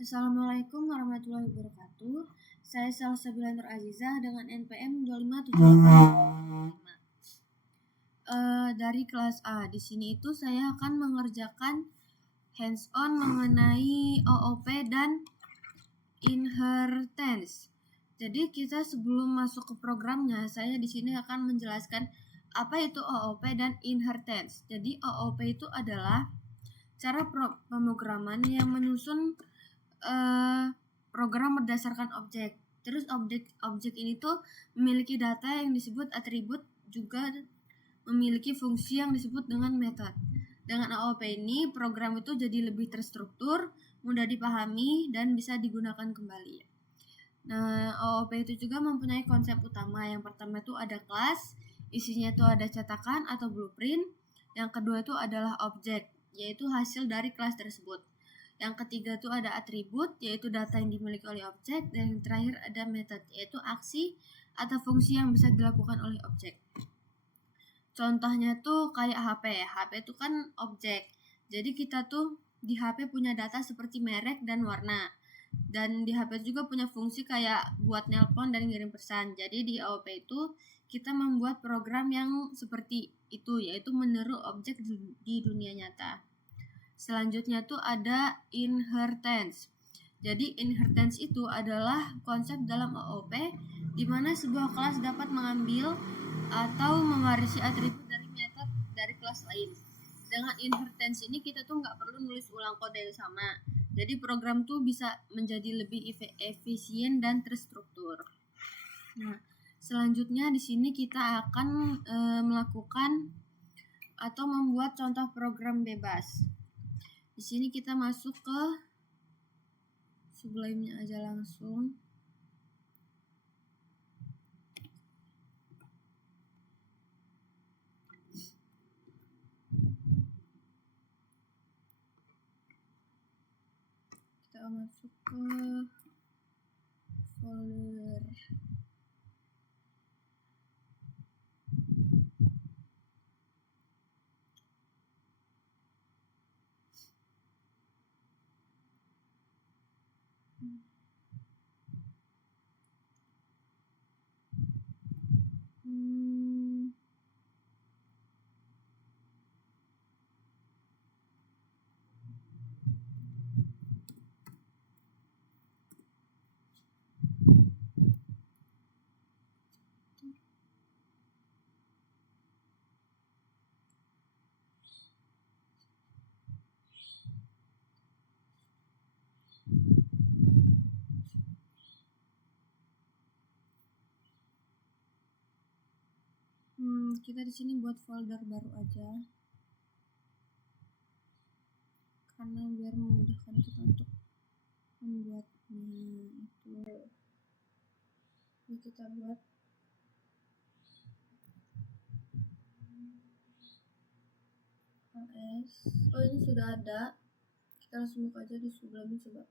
Assalamualaikum warahmatullahi wabarakatuh. Saya Salsabila Nur Azizah dengan NPM 2578. Dari kelas A. Di sini itu saya akan mengerjakan hands-on mengenai OOP dan inheritance. Jadi kita sebelum masuk ke programnya, saya di sini akan menjelaskan apa itu OOP dan inheritance. Jadi OOP itu adalah cara pemrograman yang menyusun program berdasarkan objek. Terus objek ini tuh memiliki data yang disebut atribut, juga memiliki fungsi yang disebut dengan method. Dengan OOP ini program itu jadi lebih terstruktur, mudah dipahami, dan bisa digunakan kembali. Nah, OOP itu juga mempunyai konsep utama. Yang pertama itu ada kelas, isinya itu ada cetakan atau blueprint. Yang kedua itu adalah objek, yaitu hasil dari kelas tersebut. Yang ketiga itu ada atribut, yaitu data yang dimiliki oleh objek. Dan yang terakhir ada method, yaitu aksi atau fungsi yang bisa dilakukan oleh objek. Contohnya tuh kayak HP. HP itu kan objek. Jadi kita tuh di HP punya data seperti merek dan warna. Dan di HP juga punya fungsi kayak buat nelpon dan ngirim pesan. Jadi di OOP itu kita membuat program yang seperti itu, yaitu meniru objek di dunia nyata. Selanjutnya tuh ada inheritance. Jadi inheritance itu adalah konsep dalam OOP di mana sebuah kelas dapat mengambil atau mewarisi atribut dari metode dari kelas lain. Dengan inheritance ini kita tuh nggak perlu nulis ulang kode yang sama. Jadi program tuh bisa menjadi lebih efisien dan terstruktur. Nah, selanjutnya di sini kita akan melakukan atau membuat contoh program bebas. Di sini kita masuk ke Sublime-nya aja langsung. Kita masuk ke folder. Kita di sini buat folder baru aja, karena biar memudahkan kita untuk membuatnya itu. Ini kita buat AS. Oh, ini sudah ada. Kita langsung buka aja di Sublime coba.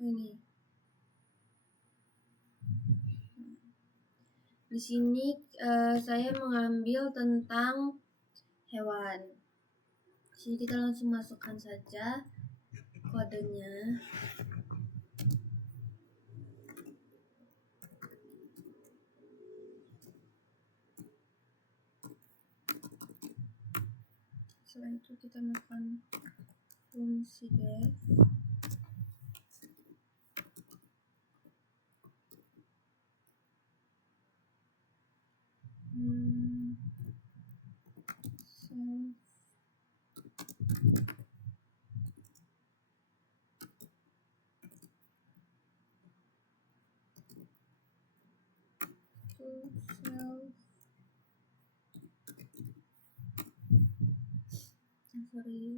Ini. Di sini saya mengambil tentang hewan. Di sini kita langsung masukkan saja kodenya. Setelah itu kita melakukan fungsi def.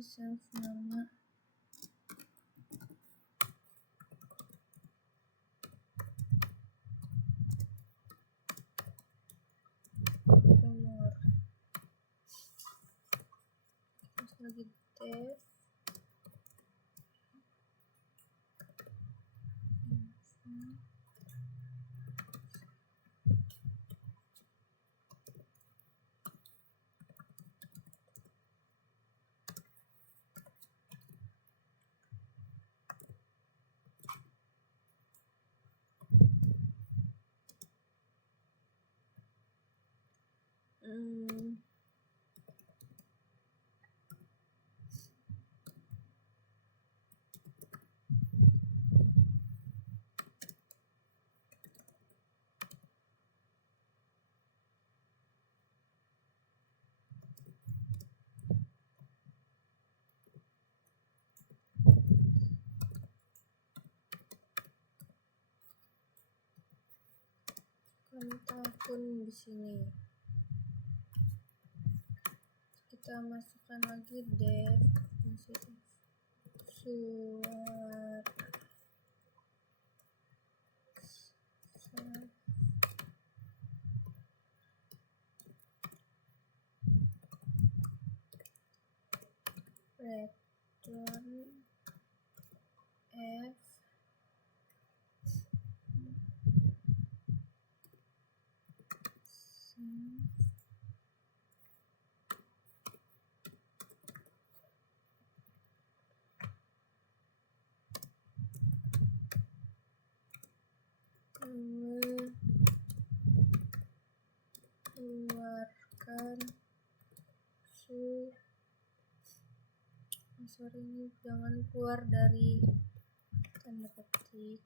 Self nama nomor, terus lagi def tahun di sini. Kita masukkan lagi def suara return f mengeluarkan ini jangan keluar dari tanda petik.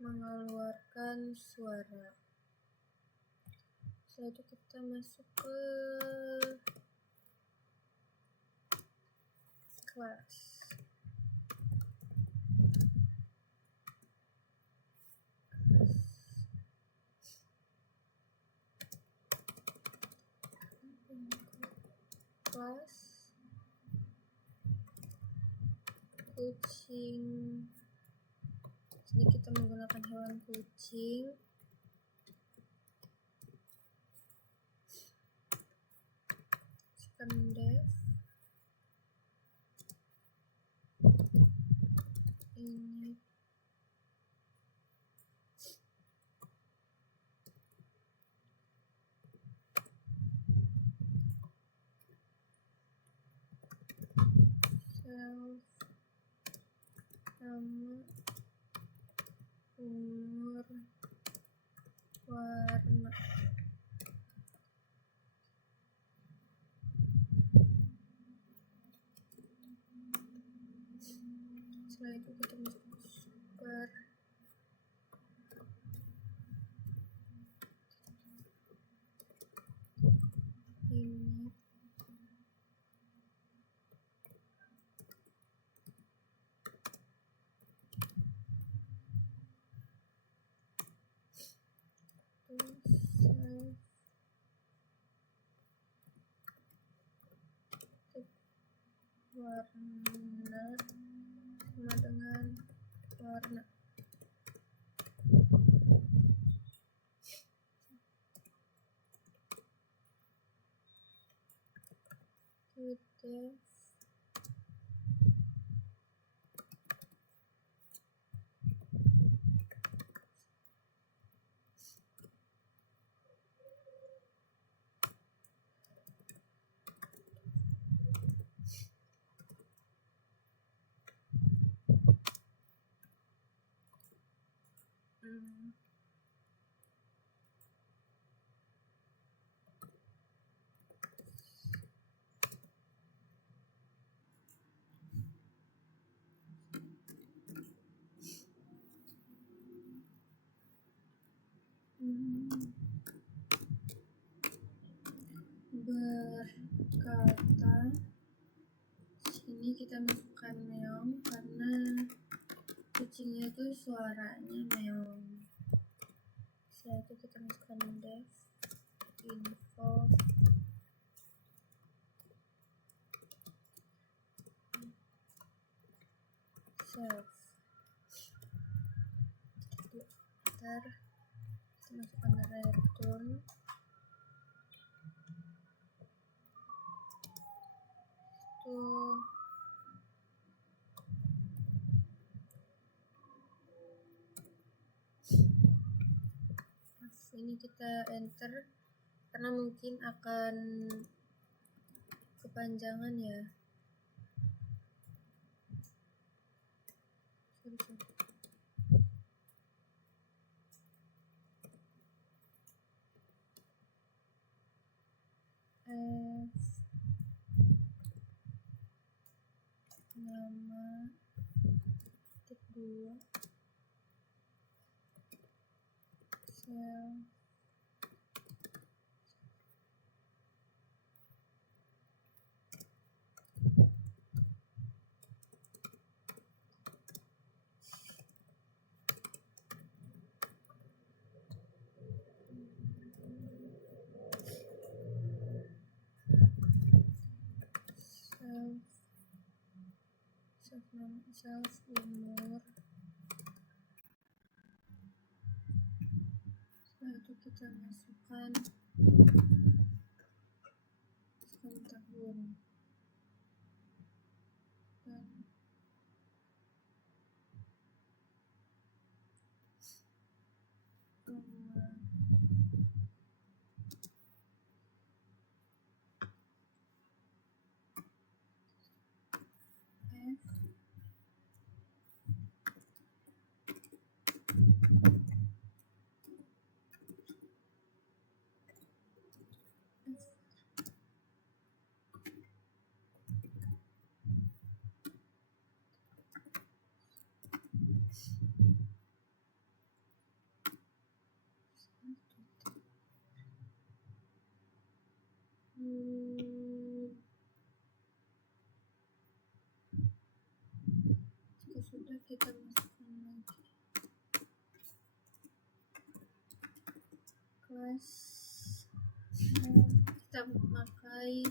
Mengeluarkan suara. Setelah itu kita masuk ke kelas. Kelas kucing. Sini kita menggunakan hewan kucing. Def ini self nama umur warna. Setelah itu kita masuk super ini warna sama dengan warna. Kita berkata, sini kita masukkan meong karena kucingnya itu suaranya meong. Setelah itu kita masukkan def info self. Ntar kita masukkan return ini kita enter karena mungkin akan kepanjangan ya. Nama titik 2 sel self umur. Setelah itu kita masukkan tahun dan rumah. Jika sudah, kita masukkan lagi kelas. Kita pakai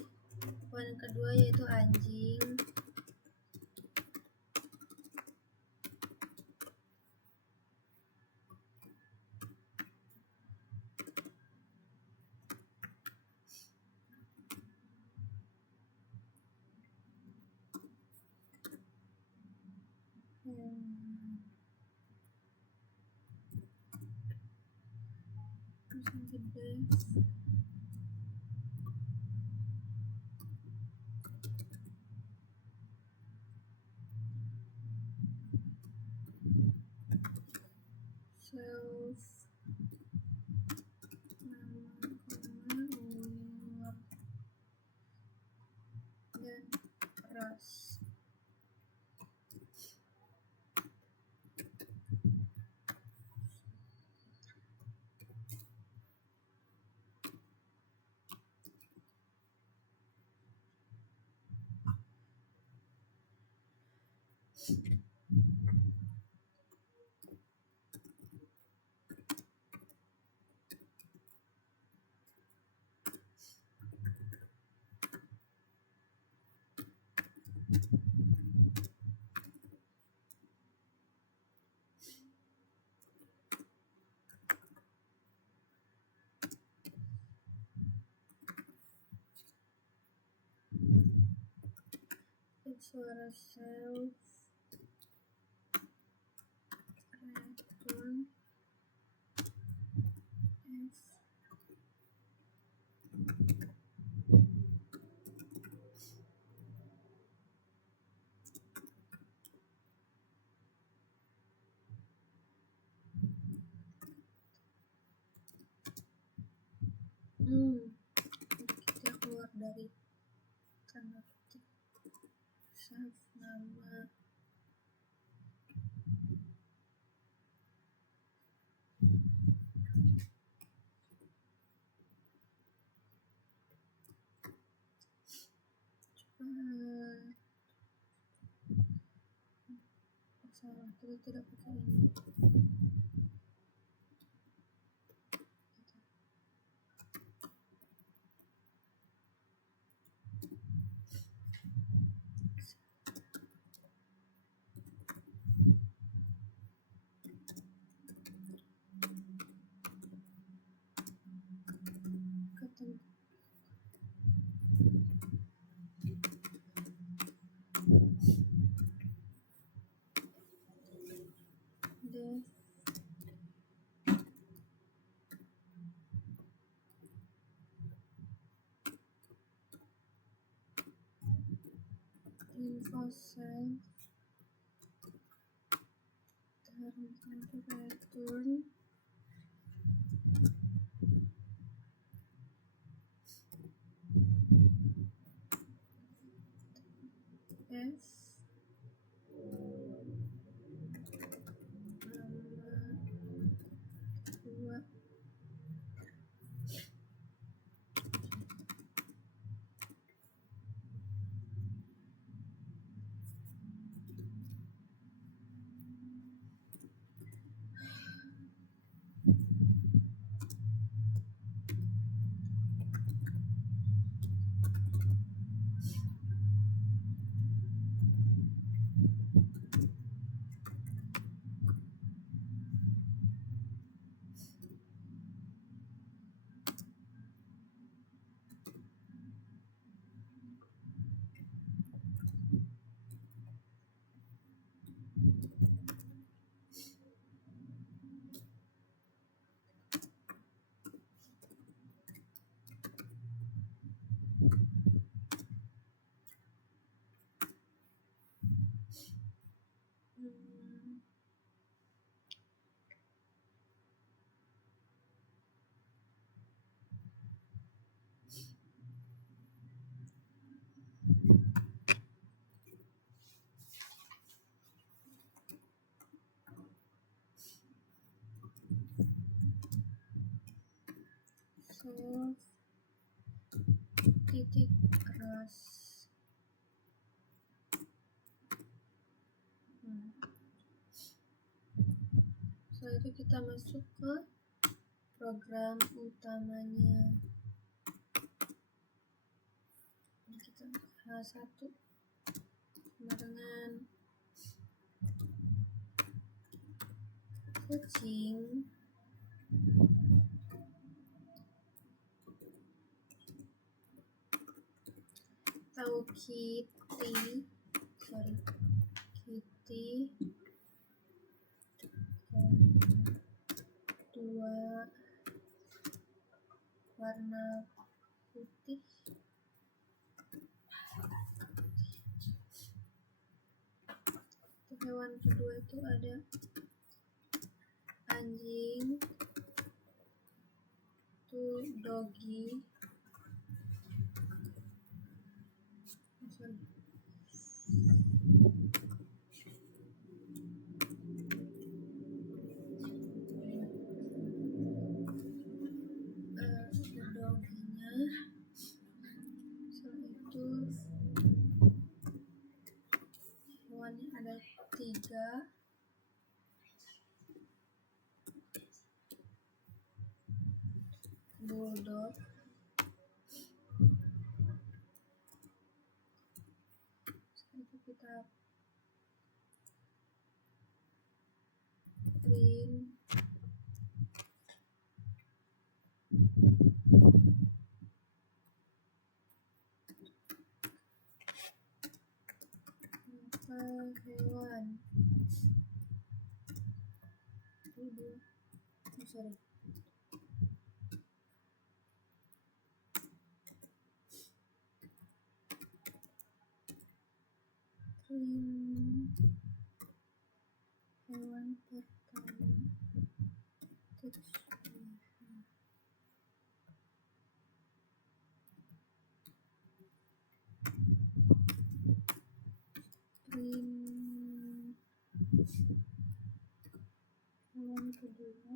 poin kedua yaitu anjing. Gede. Self nama, umur dan ras. Suara self return f. Kita keluar dari tanda petik self nama. Salah, kita tidak pakai ini. Info self return f nama 2. self titik ras. Setelah itu kita masuk ke program utamanya. Ini kita H1 sama dengan kucing atau kitty dua warna putih. Untuk hewan kedua itu ada anjing, itu doggy, doggy-nya. Setelah itu hewannya ada 3, bulldog, setelah itu kita print hewan hewan pertama hewan kedua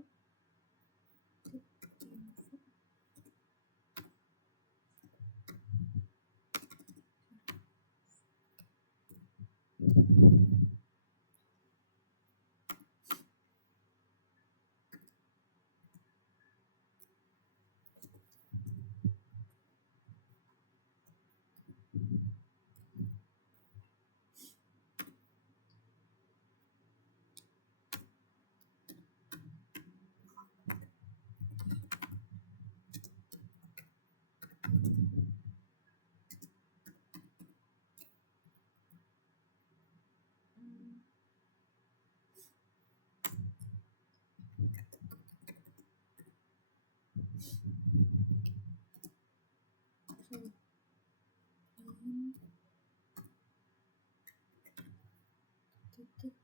titik.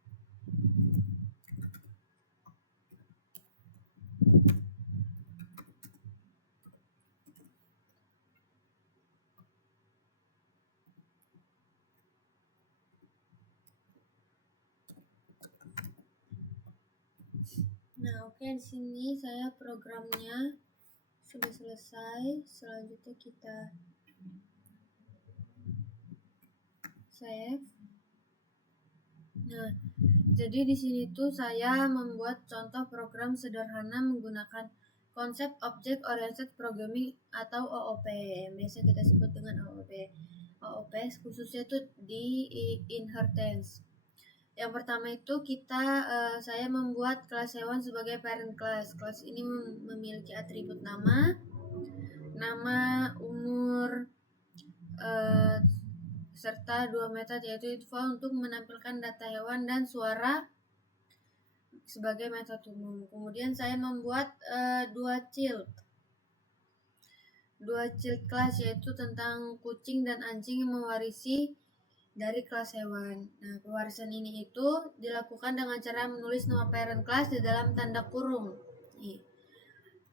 Nah, oke, di sini saya programnya sudah selesai. Selanjutnya kita save. Nah, jadi di sini tuh saya membuat contoh program sederhana menggunakan konsep Object Oriented Programming atau OOP, yang biasa kita sebut dengan OOP. OOP khususnya tuh di inheritance. Yang pertama itu saya membuat kelas hewan sebagai parent class. Kelas ini memiliki atribut nama, umur, serta 2 metode yaitu info untuk menampilkan data hewan dan suara sebagai metode umum. Kemudian saya membuat dua child class yaitu tentang kucing dan anjing yang mewarisi dari kelas hewan. Nah, pewarisan ini itu dilakukan dengan cara menulis nama parent class di dalam tanda kurung.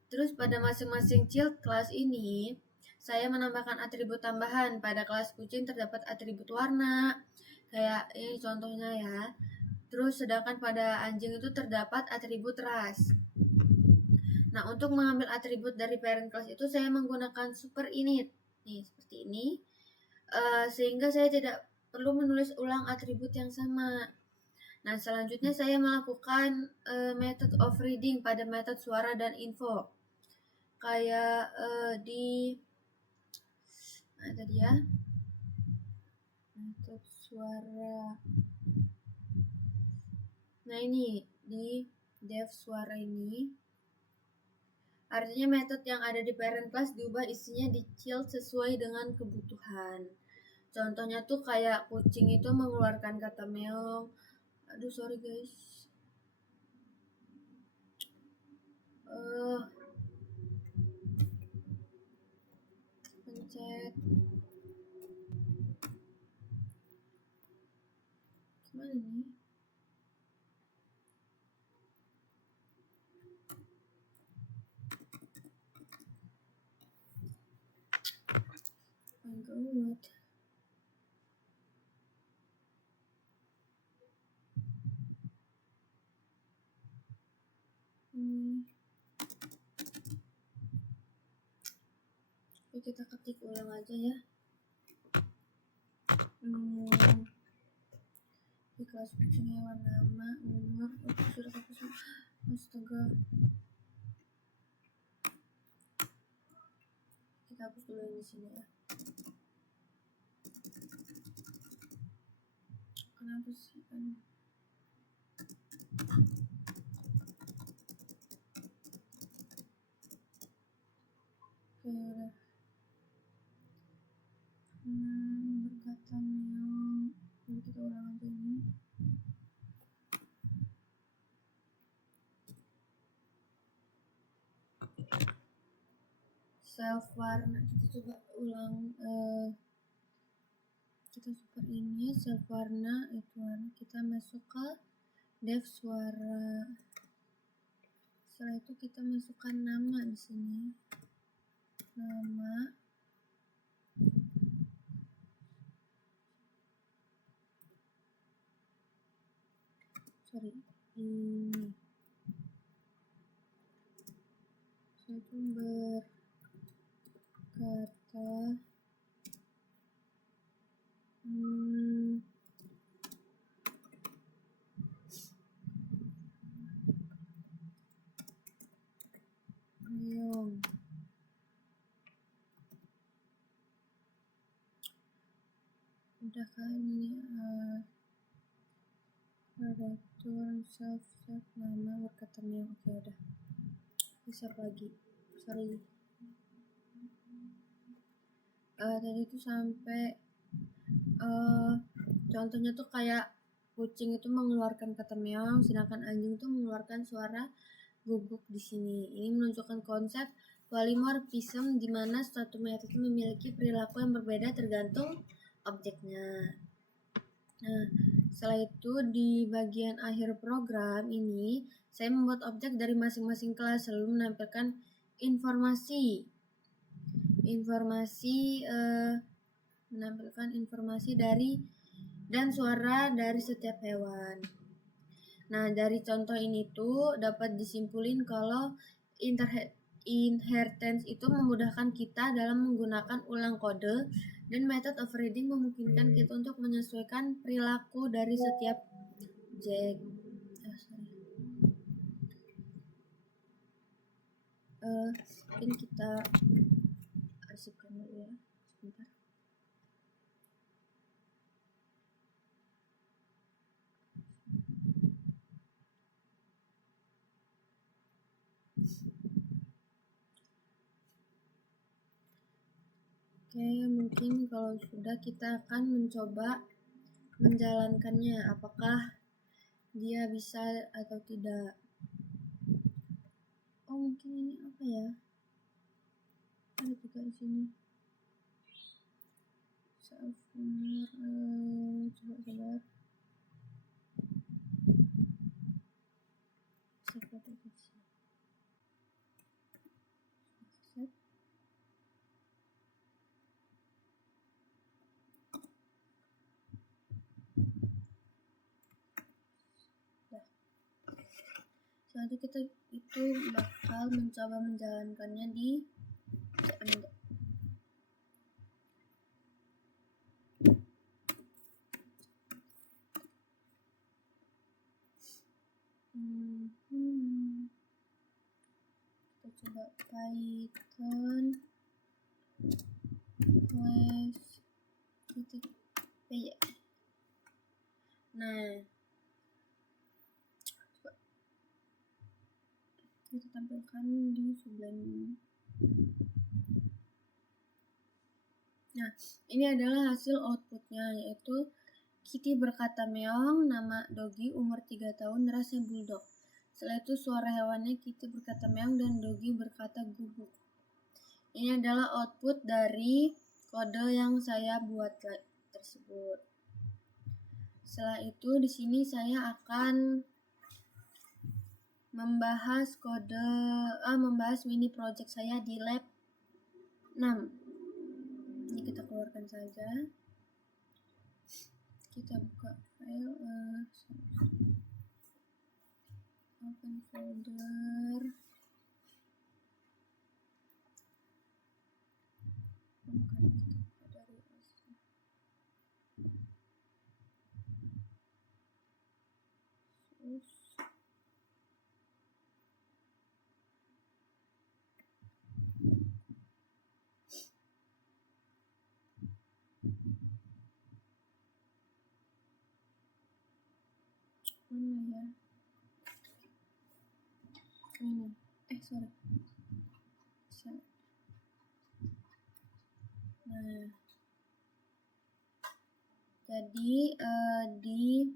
Terus pada masing-masing child class ini, saya menambahkan atribut tambahan. Pada kelas kucing terdapat atribut warna, kayak ini contohnya ya. Terus sedangkan pada anjing itu terdapat atribut ras. Nah, untuk mengambil atribut dari parent class itu saya menggunakan super init. Nih, seperti ini. Sehingga saya tidak perlu menulis ulang atribut yang sama. Nah, selanjutnya saya melakukan method of reading pada metode suara dan info. Kayak di tadi ya. Metode suara. Nah, ini di dev suara ini. Artinya metode yang ada di parent class diubah isinya di child sesuai dengan kebutuhan. Contohnya tuh kayak kucing itu mengeluarkan kata meong. Aduh, sorry guys. Pencet. Gimana nih? Oh my god. Oke, kita ketik ulang aja ya. Di kelas kucing hewan nama, umur, sudah hapus. Astaga. Kita hapus dulu yang di sini ya. Kenapa sih kan? Oke, udah. Berkata meong. Jadi kita ulang aja ini. Self warna, kita coba ulang. Kita super ini self warna itu warna. Kita masuk ke dev suara. Setelah itu kita masukkan nama di sini. Nama. Sorry, ini. Saya berkata meong. Udah kan ini return self nama berkata meong. Oke, udah. Bisa lagi. Sorry. Tadi itu sampai contohnya tuh kayak kucing itu mengeluarkan kata meong, sedangkan anjing itu mengeluarkan suara guguk di sini. Ini menunjukkan konsep polymorphism di mana suatu metode memiliki perilaku yang berbeda tergantung objeknya. Nah, setelah itu di bagian akhir program ini saya membuat objek dari masing-masing kelas lalu menampilkan menampilkan informasi dari dan suara dari setiap hewan. Nah, dari contoh ini tuh dapat disimpulin kalau inheritance itu memudahkan kita dalam menggunakan ulang kode, dan method of reading memungkinkan kita untuk menyesuaikan perilaku dari setiap objek. Mungkin kita arsipkan dulu ya, sebentar. Oke, mungkin kalau sudah kita akan mencoba menjalankannya, apakah dia bisa atau tidak. Oh, mungkin ini apa ya? Ada juga di sini. Self umur, coba sabar. Selanjutnya kita itu bakal mencoba menjalankannya di CMD. Kita coba Python /py. Nah, coba kita tampilkan di Sublime. Nah, ini adalah hasil outputnya, yaitu Kitty berkata meong, nama Dogi, umur 3 tahun, rasnya bulldog. Setelah itu suara hewannya Kitty berkata meong dan Dogi berkata gubuk. Ini adalah output dari kode yang saya buat tersebut. Setelah itu di sini saya akan membahas mini project saya di lab 6. Ini kita keluarkan saja. Kita buka file, open folder, mana ya? Ini. Sorry. Nah, jadi di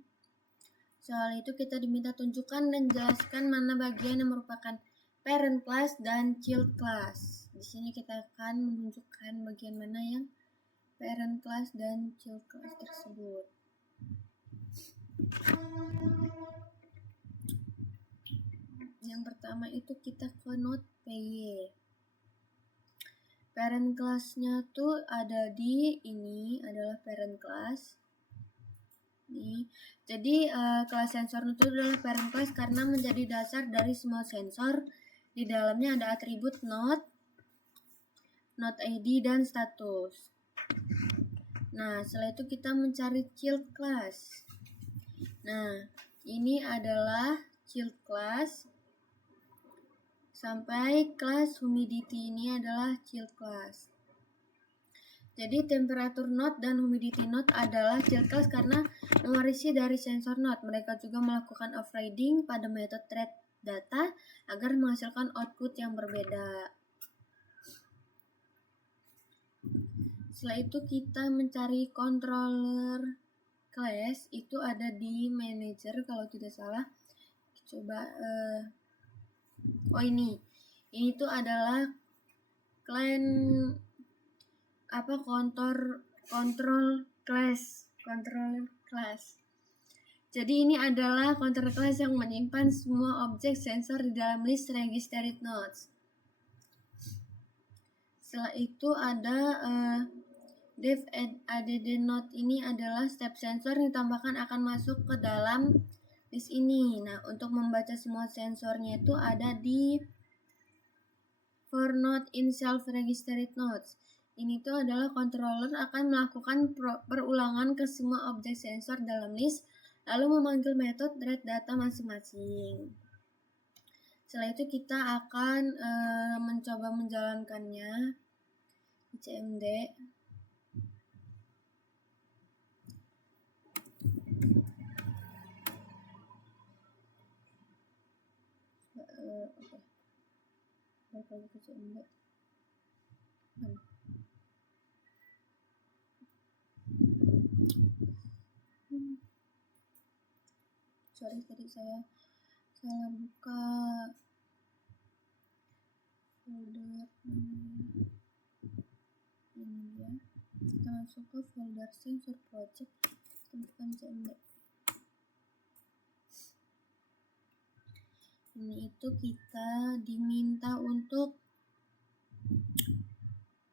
soal itu kita diminta tunjukkan dan jelaskan mana bagian yang merupakan parent class dan child class. Di sini kita akan menunjukkan bagian mana yang parent class dan child class tersebut. Yang pertama itu kita ke Node.py. Parent class-nya tuh ada di ini, adalah parent class. Nih, jadi kelas sensor itu adalah parent class karena menjadi dasar dari semua sensor. Di dalamnya ada atribut node ID dan status. Nah, setelah itu kita mencari child class. Nah, ini adalah child class. Sampai kelas humidity ini adalah child class. Jadi temperature node dan humidity node adalah child class karena mewarisi dari sensor node. Mereka juga melakukan overriding pada metode thread data agar menghasilkan output yang berbeda. Setelah itu kita mencari controller class, itu ada di manager kalau tidak salah. Coba ini tuh adalah control class. Jadi ini adalah control class yang menyimpan semua objek sensor di dalam list registered nodes. Setelah itu ada dev add node. Ini adalah step sensor yang ditambahkan akan masuk ke dalam list ini. Nah, untuk membaca semua sensornya itu ada di for node in self registered nodes. Ini tuh adalah controller akan melakukan perulangan ke semua objek sensor dalam list, lalu memanggil metode thread data masing-masing. Setelah itu kita akan mencoba menjalankannya di CMD. Balik lagi ke CMD. Sorry, tadi saya salah buka folder. Ini dia. Kita masuk ke folder sensor project, temukan CMD. Ini itu kita diminta untuk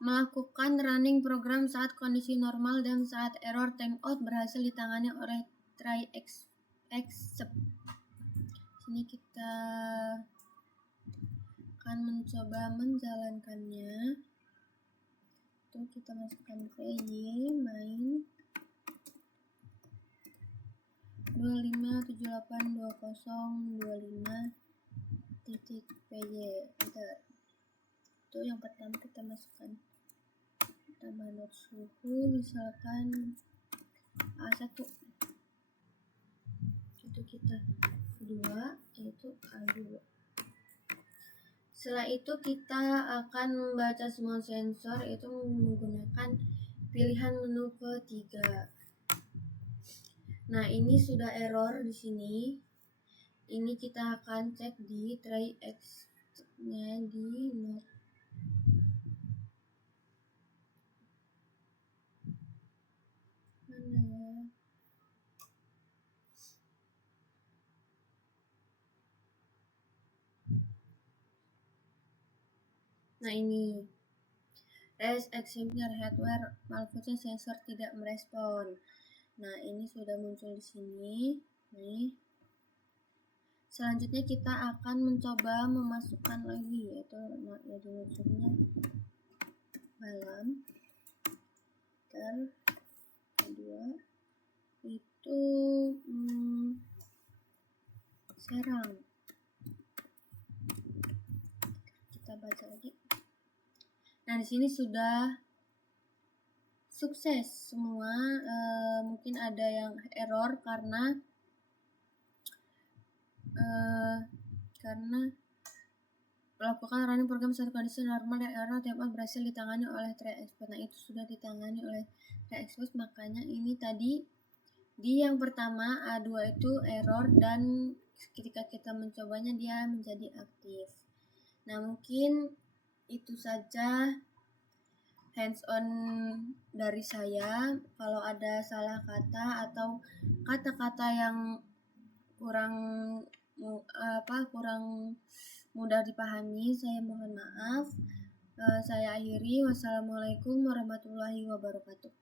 melakukan running program saat kondisi normal dan saat error timeout berhasil ditangani oleh try except. Ini kita akan mencoba menjalankannya. Itu kita masukkan PY main 25782025.py, enter. Itu yang pertama kita masukkan tambah not suhu, misalkan A1. Itu kita kedua yaitu A2. Setelah itu kita akan membaca semua sensor, itu menggunakan pilihan menu ketiga. Nah, ini sudah error di sini. Ini kita akan cek di try X-nya di not. Mana ya? Nah, ini raise exemplar hardware malfunction sensor tidak merespon. Nah, ini sudah muncul di sini. Nih. Selanjutnya kita akan mencoba memasukkan lagi, yaitu unsurnya malam. Kedua itu serang. Kita baca lagi. Nah, di sini sudah sukses semua. Mungkin ada yang error karena melakukan running program satu kondisi normal dan error tiap berhasil ditangani oleh try expert. Nah, itu sudah ditangani oleh try expert, makanya ini tadi di yang pertama A2 itu error dan ketika kita mencobanya dia menjadi aktif. Nah, mungkin itu saja hands on dari saya. Kalau ada salah kata atau kata-kata yang kurang mudah dipahami, saya mohon maaf. Saya akhiri. Wassalamualaikum warahmatullahi wabarakatuh.